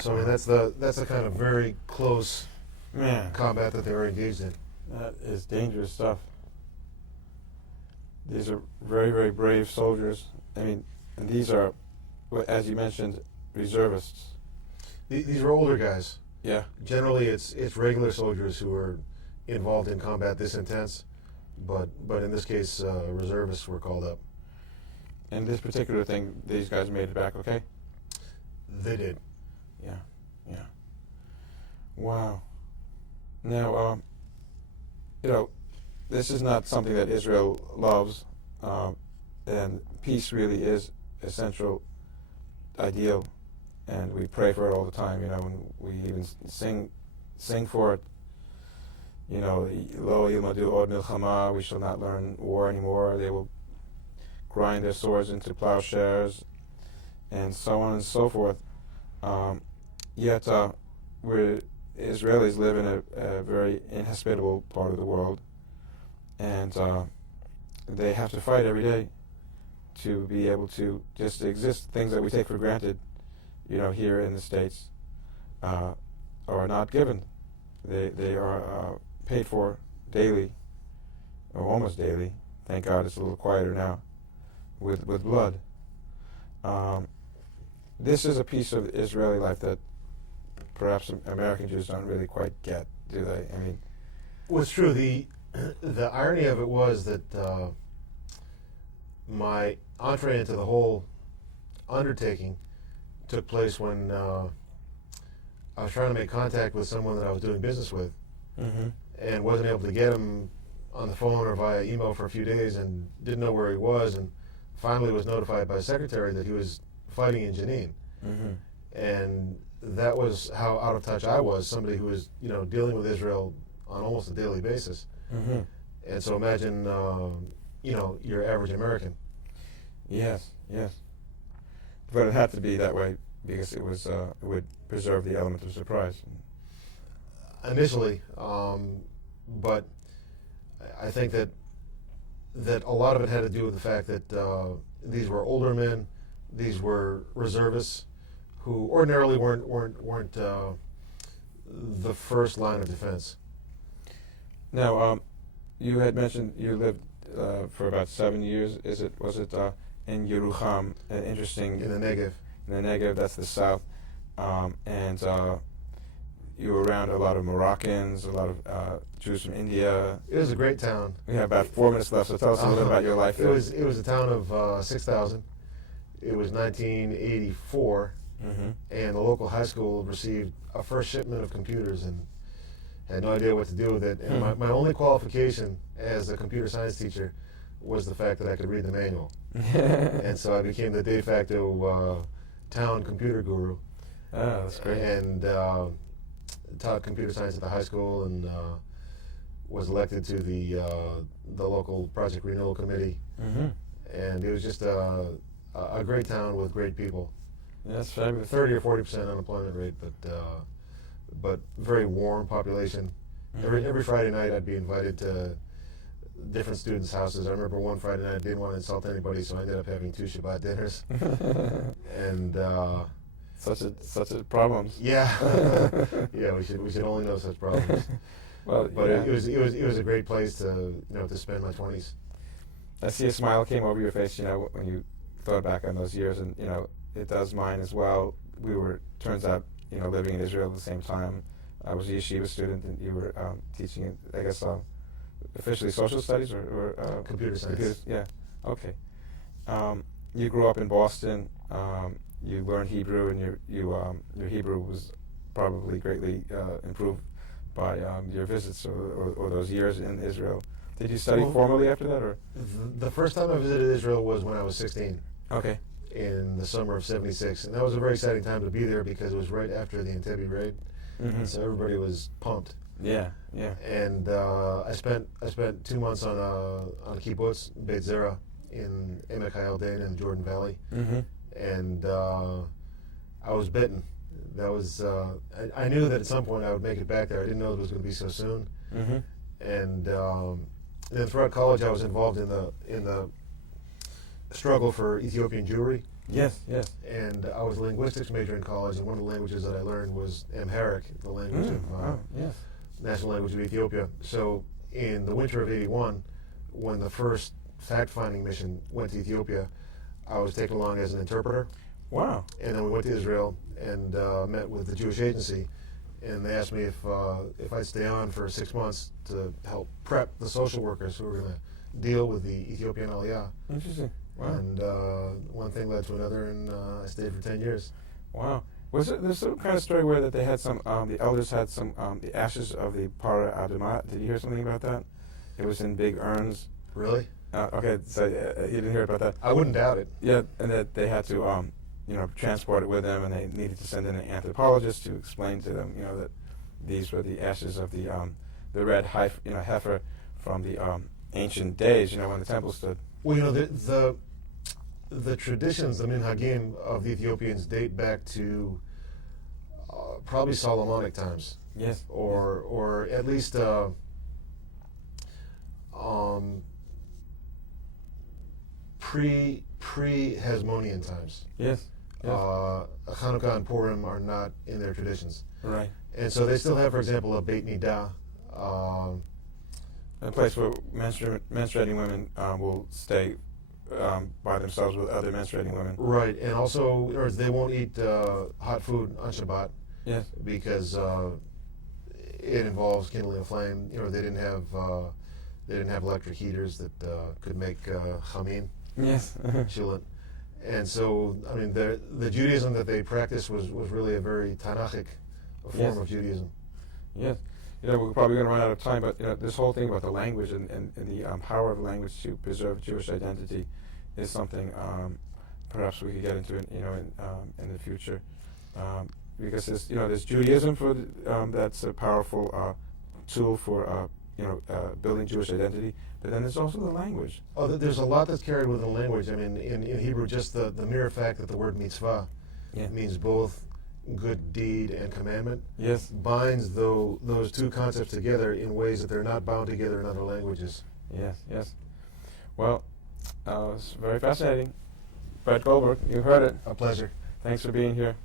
So I mean, that's the kind of very close Man, combat that they were engaged in. that is dangerous stuff. These are very, very brave soldiers. I mean, and these are, as you mentioned, reservists. These are older guys. Yeah. Generally, it's regular soldiers who are involved in combat this intense, but in this case, reservists were called up. And this particular thing, these guys made it back okay? They did. Yeah, yeah. Wow. Now, this is not something that Israel loves, and peace really is a central ideal, and we pray for it all the time, and we even sing for it. Lo yilmadu od milchama, we shall not learn war anymore. They will grind their swords into plowshares, and so on and so forth. Yet, Israelis live in a very inhospitable part of the world, and they have to fight every day to be able to just exist. Things that we take for granted, here in the States, are not given. They are paid for daily, or almost daily. Thank God it's a little quieter now, with blood. This is a piece of Israeli life that perhaps American Jews don't really quite get, do they? I mean, Well, it's true. The irony of it was that my entree into the whole undertaking took place when I was trying to make contact with someone that I was doing business with, and wasn't able to get him on the phone or via email for a few days, and didn't know where he was, and finally was notified by his secretary that he was fighting in Jenin. And that was how out of touch I was, somebody who was, dealing with Israel on almost a daily basis. And so imagine, your average American. Yes. But it had to be that way because it would preserve the element of surprise. Initially, but I think that a lot of it had to do with the fact that these were older men, these were reservists who ordinarily weren't the first line of defense. Now, you had mentioned you lived for about 7 years. Was it in Yerucham? Interesting. In the Negev. In the Negev, that's the south, and you were around a lot of Moroccans, a lot of Jews from India. It was a great town. We have about 4 minutes left, so tell us a little bit about your life there. It was a town of 6,000. It was 1984, and the local high school received a first shipment of computers and had no idea what to do with it. And my only qualification as a computer science teacher was the fact that I could read the manual. And so I became the de facto town computer guru. Oh, that's great. And taught computer science at the high school, and was elected to the local project renewal committee. And it was just a great town with great people. That's fabulous. 30 or 40% unemployment rate, but very warm population. Every Friday night I'd be invited to different students' houses. I remember one Friday night I didn't want to insult anybody, so I ended up having 2 Shabbat dinners. And such a problems. yeah, yeah, we should only know such problems. Well, But yeah. it was a great place to spend my 20s. I see a smile came over your face, when you thought back on those years, and it does mine as well. We were, turns out, living in Israel at the same time. I was a yeshiva student, and you were teaching, I guess, officially social studies or Computer science. Yeah, okay. You grew up in Boston. You learned Hebrew, and your Hebrew was probably greatly improved by your visits or those years in Israel. Did you study formally after that, or? The first time I visited Israel was when I was 16. Okay. In the summer of '76, and that was a very exciting time to be there because it was right after the Entebbe raid, so everybody was pumped. Yeah. And I spent 2 months on a kibbutz, Beit Zera, in Emek HaYalden in the Jordan Valley, and I was bitten. That was I knew that at some point I would make it back there. I didn't know it was going to be so soon. And then throughout college, I was involved in the struggle for Ethiopian Jewry, Yes, yes. And I was a linguistics major in college, and one of the languages that I learned was Amharic, the language of Yes. national language of Ethiopia. So in the winter of '81, when the first fact-finding mission went to Ethiopia, I was taken along as an interpreter. Wow. And then we went to Israel and met with the Jewish agency, and they asked me if I'd stay on for 6 months to help prep the social workers who were going to deal with the Ethiopian Aliyah. Interesting. Wow. And one thing led to another, and I stayed for 10 years. Wow. Was it there's some kind of story where that they had some the elders had some the ashes of the Para Adamah? Did you hear something about that? It was in big urns. Really? Okay, so you didn't hear about that? I wouldn't doubt it. Yeah, and that they had to transport it with them, and they needed to send in an anthropologist to explain to them, that these were the ashes of the red heifer from the ancient days, when the temple stood. Well, the traditions, the minhagim of the Ethiopians date back to probably Solomonic times. Yes. Or at least pre-Hasmonean times. Yes. Yes. Hanukkah and Purim are not in their traditions. Right. And so they still have, for example, a Beit Nidah. A place where menstruating women will stay by themselves with other menstruating women. Right, and also they won't eat hot food on Shabbat. Yes. Because it involves kindling a flame. They didn't have electric heaters that could make chamin. Yes. Chillit. And so, I mean, the Judaism that they practiced was really a very Tanakhic form of Judaism. Yes. We're probably going to run out of time, but this whole thing about the language and the power of language to preserve Jewish identity is something perhaps we could get into in the future, because there's Judaism for that's a powerful tool for building Jewish identity, but then there's also the language. Oh, there's a lot that's carried within the language. I mean, in Hebrew, just the mere fact that the word mitzvah means both good deed and commandment. Yes. Binds those two concepts together in ways that they're not bound together in other languages. Yes, yes. Well, it's very fascinating. Brett Goldberg, you heard it. A pleasure. Thanks for being here.